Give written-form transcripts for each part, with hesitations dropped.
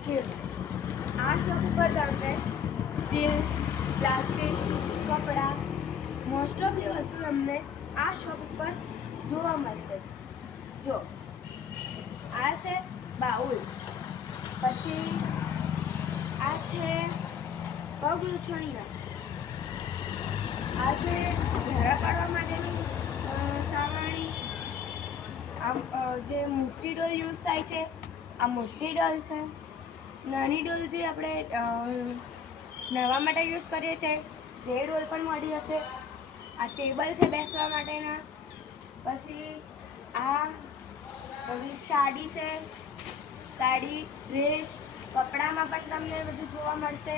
Steel. આ shop ઉપર તમને સ્ટીલ, પ્લાસ્ટિક, કપડાં, મોસ્ટ ઓફલી વસ્તુ તમને આ શોપ ઉપર જોવા મળશે. જો આ છે બાઉલ, પછી આ છે પગ લૂછણીયા, આ છે ઝાડા પાડવા માટેની સાવરણી, આમ જે મોટી ડોલ યુઝ થાય છે આ મોટી ડોલ છે. નાની ડોલ જે આપણે નવા માટે યુઝ કરીએ છીએ તે ડોલ પણ મળી હશે. આ ટેબલ છે બેસવા માટેના. પછી આ બધી સાડી છે, સાડી, ડ્રેસ, કપડામાં પણ તમને બધું જોવા મળશે.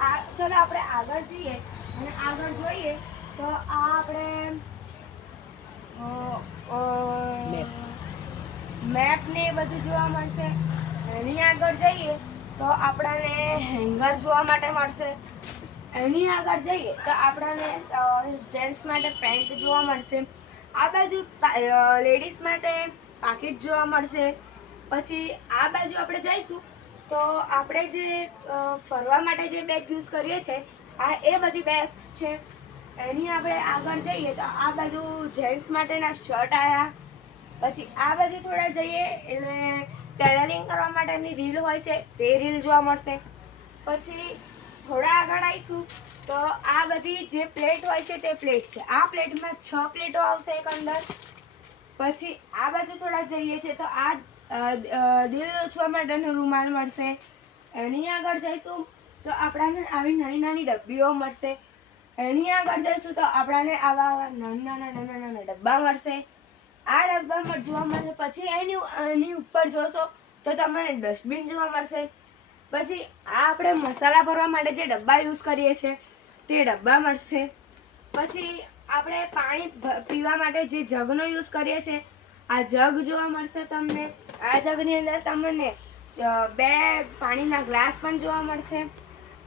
આ ચલો આપણે આગળ જઈએ અને આગળ જોઈએ તો આ આપણે મેપ ને બધું જોવા મળશે. એની આગળ જઈએ તો આપણને હેંગર જોવા માટે મળશે. એની આગળ જઈએ તો આપણને જેન્ટ્સ માટે પેન્ટ જોવા મળશે. આ બાજુ લેડીઝ માટે પાકીટ જોવા મળશે. પછી આ બાજુ આપણે જઈશું તો આપણે જે ફરવા માટે જે બેગ યુઝ કરીએ છીએ આ એ બધી બેગ્સ છે. એની આપણે આગળ જઈએ તો આ બાજુ જેન્ટ્સ માટેના શર્ટ આવ્યા. પછી આ બાજુ થોડા જઈએ એટલે ટેલરિંગ કરવા માટેની રીલ હોય છે તે રીલ જોવા મળશે. પછી થોડા આગળ આવીશું તો આ બધી જે પ્લેટ હોય છે તે પ્લેટ છે. આ પ્લેટમાં 6 પ્લેટો આવશે એક અંદર. પછી આ બાજુ થોડા જઈએ છે તો આ દિલ લૂછવા માટેનો રૂમાલ મળશે. એની આગળ જઈશું તો આપણને આવી નાની નાની ડબ્બીઓ મળશે. એની આગળ જઈશું તો આપણને આવા નાના ડબ્બા મળશે. આ ડબ્બામાં જોવા મળશે. પછી એની ઉપર જોશો તો તમને ડસ્ટબિન જોવા મળશે. પછી આ આપણે મસાલા ભરવા માટે જે ડબ્બા યુઝ કરીએ છીએ તે ડબ્બા મળશે. પછી આપણે પાણી પીવા માટે જે જગનો યુઝ કરીએ છીએ આ જગ જોવા મળશે તમને. આ જગની અંદર તમને 2 પાણીના ગ્લાસ પણ જોવા મળશે.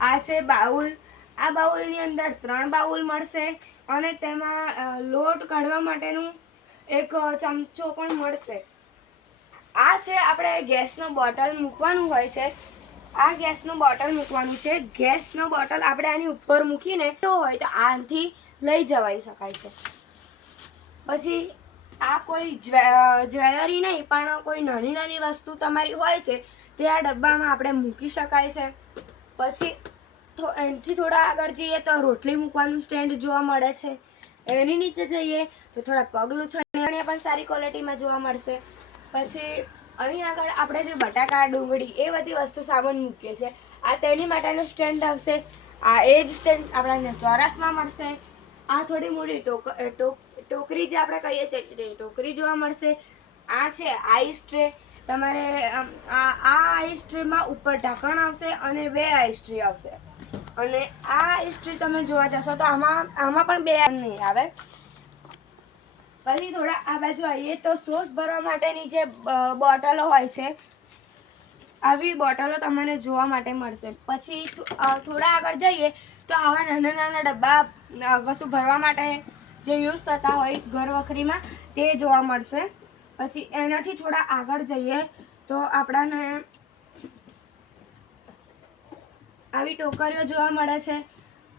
આ છે બાઉલ. આ બાઉલની અંદર 3 બાઉલ મળશે અને તેમાં લોટ કાઢવા માટેનું એક ચમચો પણ મળશે. આ છે આપણે ગેસનો બોટલ મૂકવાનું હોય છે. આ ગેસનું બોટલ મૂકવાનું છે. ગેસનો બોટલ આપણે આની ઉપર મૂકીને તો હોય તો આનાથી લઈ જવાઈ શકાય છે. પછી આ કોઈ જ્વેલરી નહીં પણ કોઈ નાની નાની વસ્તુ તમારી હોય છે તે આ ડબ્બામાં આપણે મૂકી શકાય છે. પછી એનાથી થોડા આગળ જઈએ તો રોટલી મૂકવાનું સ્ટેન્ડ જોવા મળે છે. એની નીચે જઈએ તો થોડા પગ લૂછણીયા પણ સારી ક્વોલિટીમાં જોવા મળશે. પછી અહીં આગળ આપણે જે બટાકા, ડુંગળી એ બધી વસ્તુ સામાન મૂકીએ છીએ આ તેની માટેનું સ્ટેન્ડ આવશે. આ એ જ સ્ટેન્ડ આપણને ચોરસમાં મળશે. આ થોડી મોટી ટોકરી જે આપણે કહીએ છીએ એ ટોકરી જોવા મળશે. આ છે આઈસ ટ્રે. તમારે આ આઈસ ટ્રેમાં ઉપર ઢાંકણ આવશે અને 2 આઈસ ટ્રે આવશે. અને આ આઈસ ટ્રે તમે જોવા જશો તો આમાં પણ 2 નહીં આવે. પછી થોડા આ બાજુ આવીએ તો સોસ ભરવા માટેની જે બોટલો હોય છે આવી બોટલો તમને જોવા માટે મળશે. પછી થોડા આગળ જઈએ તો આવા નાના નાના ડબ્બા કશું ભરવા માટે જે યુઝ થતા હોય ઘર વખરીમાં તે જોવા મળશે. પછી એનાથી થોડા આગળ જઈએ તો આપણને આવી ટોકરીઓ જોવા મળે છે.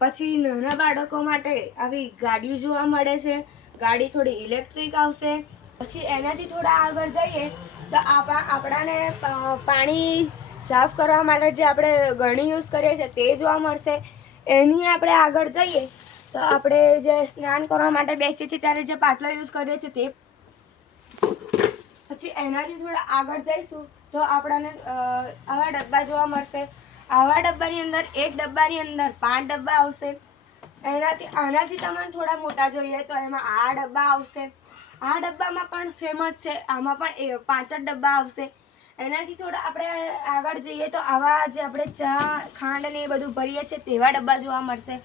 પછી નાના બાળકો માટે આવી ગાડીઓ જોવા મળે છે. ગાડી થોડી ઇલેક્ટ્રિક આવશે. પછી એનાથી થોડા આગળ જઈએ તો આપણાને પાણી સાફ કરવા માટે જે આપણે ગળણી યુઝ કરીએ છીએ તે જોવા મળશે. એની આપણે આગળ જઈએ તો આપણે જે સ્નાન કરવા માટે બેસીએ છીએ ત્યારે જે પાટલો યુઝ કરીએ છીએ તે. પછી એનાથી થોડા આગળ જઈશું તો આપણને આવા ડબ્બા જોવા મળશે. આવા ડબ્બાની અંદર એક ડબ્બાની અંદર 5 ડબ્બા આવશે. આનાથી તમને થોડા મોટા જોઈએ તો એમાં આ ડબ્બા આવશે. આ ડબ્બામાં પણ સેમ જ છે. આમાં પણ 5 જ ડબ્બા આવશે. એનાથી થોડા આપણે આગળ જઈએ તો આવા જે આપણે ચા, ખાંડ ને એ બધું ભરીએ છીએ તેવા ડબ્બા જોવા મળશે.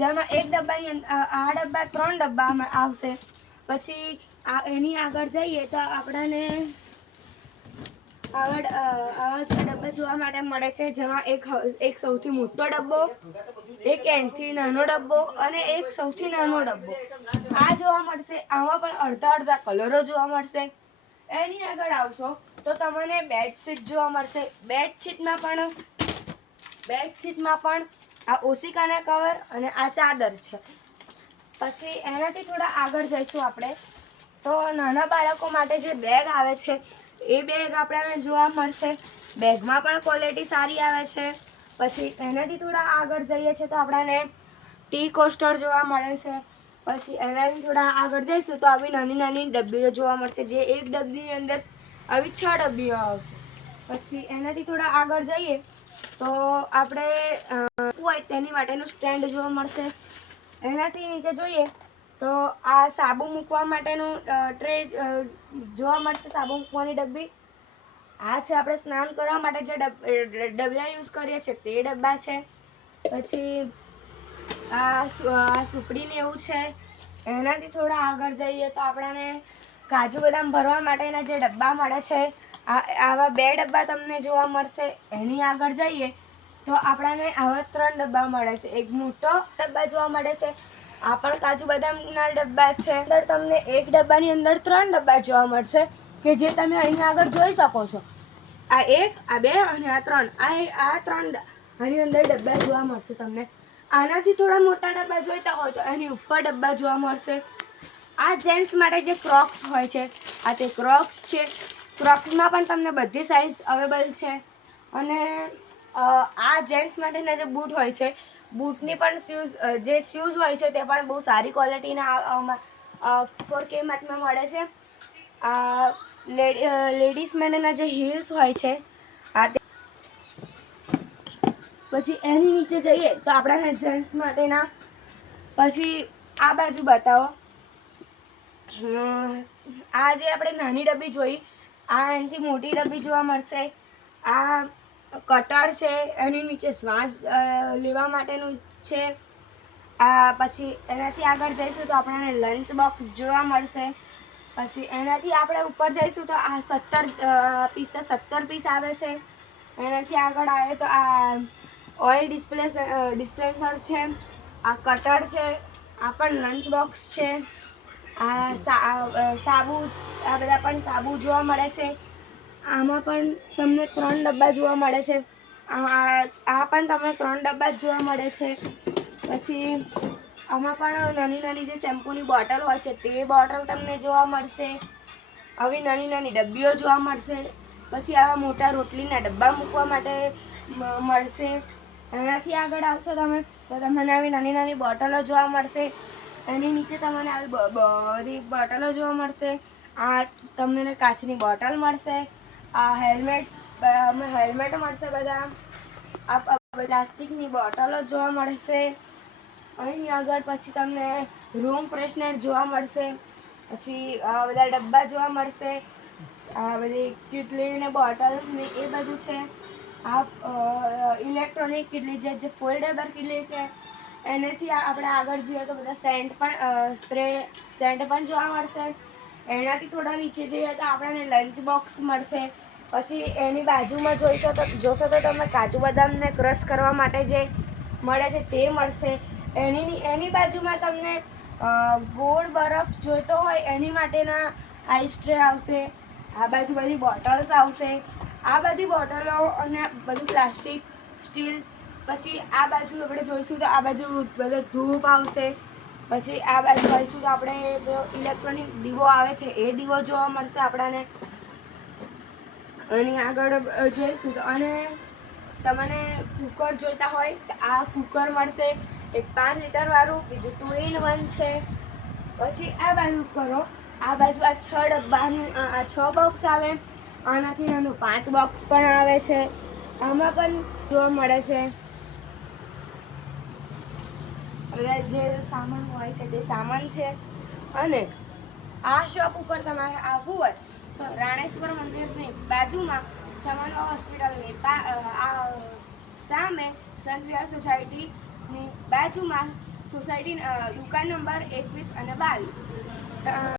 જેમાં એક ડબ્બાની આ ડબ્બા 3 ડબ્બા આવશે. પછી એની આગળ જઈએ તો આપણને આવા જ ડબ્બા જોવા માટે મળે છે. જેમાં એક સૌથી મોટો ડબ્બો, એક એનથી નાનો ડબ્બો અને એક સૌથી નાનો ડબ્બો આ જોવા મળશે. આમાં પણ અડધા કલરો જોવા મળશે. એની આગળ આવશો તો તમને બેડશીટ જોવા મળશે. બેડશીટમાં પણ આ ઓશિકાના કવર અને આ ચાદર છે. પછી એનાથી થોડા આગળ જઈશું આપણે તો નાના બાળકો માટે જે બેગ આવે છે એ બેગ આપણને જોવા મળશે. બેગમાં પણ ક્વોલિટી સારી આવે છે. પછી એનાથી થોડા આગળ જઈએ છીએ તો આપણને ટી કોસ્ટર જોવા મળે છે. પછી એનાથી થોડા આગળ જઈશું તો આવી નાની નાની ડબ્બીઓ જોવા મળશે, જે એક ડબ્બીની અંદર આવી 6 ડબ્બીઓ આવશે. પછી એનાથી થોડા આગળ જઈએ તો આપણે હોય તેની માટેનું સ્ટેન્ડ જોવા મળશે. એનાથી નીચે જોઈએ તો આ સાબુ મૂકવા માટેનું ટ્રે જોવા મળશે, સાબુ મૂકવાની ડબ્બી. આ છે આપણે સ્નાન કરવા માટે જે ડબલા યુઝ કરીએ છીએ તે ડબ્બા છે. પછી આ સુપડીને એવું છે. એનાથી થોડા આગળ જઈએ તો આપણને કાજુ બદામ ભરવા માટેના જે ડબ્બા મળે છે આવા 2 ડબ્બા તમને જોવા મળશે. એની આગળ જઈએ તો આપણને આવા 3 ડબ્બા મળે છે. એક મોટો ડબ્બા જોવા મળે છે. આ પણ કાજુ બદામના ડબ્બા છે. અંદર તમને એક ડબ્બાની અંદર 3 ડબ્બા જોવા મળશે કે જે તમે અહીં આગળ જોઈ શકો છો. આ 1, આ 2 અને આ 3. આ 3 આની અંદર ડબ્બા જોવા મળશે તમને. આનાથી થોડા મોટા ડબ્બા જોઈતા હોય તો એની ઉપર ડબ્બા જોવા મળશે. આ જેન્ટ્સ માટે જે ક્રોક્સ હોય છે આ તે ક્રોક્સ છે. ક્રોક્સમાં પણ તમને બધી સાઇઝ અવેલેબલ છે. અને આ જેન્ટ્સ માટેના જે બૂટ હોય છે, બૂટની પણ શૂઝ હોય છે તે પણ બહુ સારી ક્વોલિટીના 4K માર્ટમાં મળે છે. લેડીઝ માટેના જે હીલ્સ હોય છે પછી એની નીચે જઈએ તો આપણા જેન્ટ્સ માટેના. પછી આ બાજુ બતાવો. આ જે આપણે નાની ડબ્બી જોઈ, આ એનાથી મોટી ડબ્બી જોવા મળશે. આ કટર છે, એની નીચે શ્વાસ લેવા માટેનું છે. પછી એનાથી આગળ જઈશું તો આપણને લંચ બોક્સ જોવા મળશે. પછી એનાથી આપણે ઉપર જઈશું તો આ 17 પીસ આવે છે. એનાથી આગળ આવે તો આ ઓઇલ ડિસ્પેન્સર છે. આ કટર છે. આ પણ લંચ બોક્સ છે. આ સાબુ, આ બધા પણ સાબુ જોવા મળે છે. આમાં પણ તમને 3 ડબ્બા જોવા મળે છે. આ પણ તમને 3 ડબ્બા જ જોવા મળે છે. પછી આમાં પણ નાની નાની જે શેમ્પૂની બોટલ હોય છે તે બોટલ તમને જોવા મળશે. આવી નાની નાની ડબ્બીઓ જોવા મળશે. પછી આવા મોટા રોટલીના ડબ્બા મૂકવા માટે મળશે. એનાથી આગળ આવશો તમે તો તમને આવી નાની નાની બોટલો જોવા મળશે. એની નીચે તમને આવી બધી બોટલો જોવા મળશે. આ તમને કાચની બોટલ મળશે. આ હેલ્મેટ મળશે બધા. આ પ્લાસ્ટિકની બોટલો જોવા મળશે. અહીં આગળ પછી તમને રૂમ ફ્રેશનર જોવા મળશે. પછી આ બધા ડબ્બા જોવા મળશે. આ બધી કીટલી ને બોટલ ને એ બધું છે. આ ઇલેક્ટ્રોનિક કીટલી જે ફોલ્ડેબલ કીટલી છે એનાથી આપણે આગળ જઈએ તો બધા સેન્ટ પણ જોવા મળશે. એનાથી થોડા નીચે જઈએ તો આપણને લંચ બોક્સ મળશે. પછી એની બાજુમાં જોશો તો તમે કાજુ બદામને ક્રશ કરવા માટે જે મળે છે તે મળશે. એની બાજુમાં તમને ગોળ બરફ જોઈતો હોય એની માટેના આઈસ ટ્રે આવશે. આ બાજુ બધી બોટલ્સ આવશે. આ બધી બોટલો અને બધું પ્લાસ્ટિક, સ્ટીલ. પછી આ બાજુ આપણે જોઈશું તો આ બાજુ બધા ધૂપ આવશે. પછી આ બાજુ જોઈશું તો આપણે ઇલેક્ટ્રોનિક દીવો આવે છે એ દીવો જોવા મળશે આપણને. અને આગળ જોઈશું તો અને તમને કુકર જોઈતા હોય તો આ કુકર મળશે. એક 5 લીટર વાળું, બીજું 2 in 1 છે. પછી આ બાજુ કરો, આ બાજુ આ 6 ડબ્બાનું 6 બોક્સ આવે. આનાથી નાનું 5 બોક્સ પણ આવે છે. આમાં પણ જોવા મળે છે. બધા જે સામાન હોય છે તે સામાન છે. અને આ શોપ ઉપર તમારે આવવું હોય તો રાણેશ્વર મંદિરની બાજુમાં સમાનવા હોસ્પિટલની સામે સંત વિહાર સોસાયટીની બાજુમાં દુકાન નંબર 21 અને 22.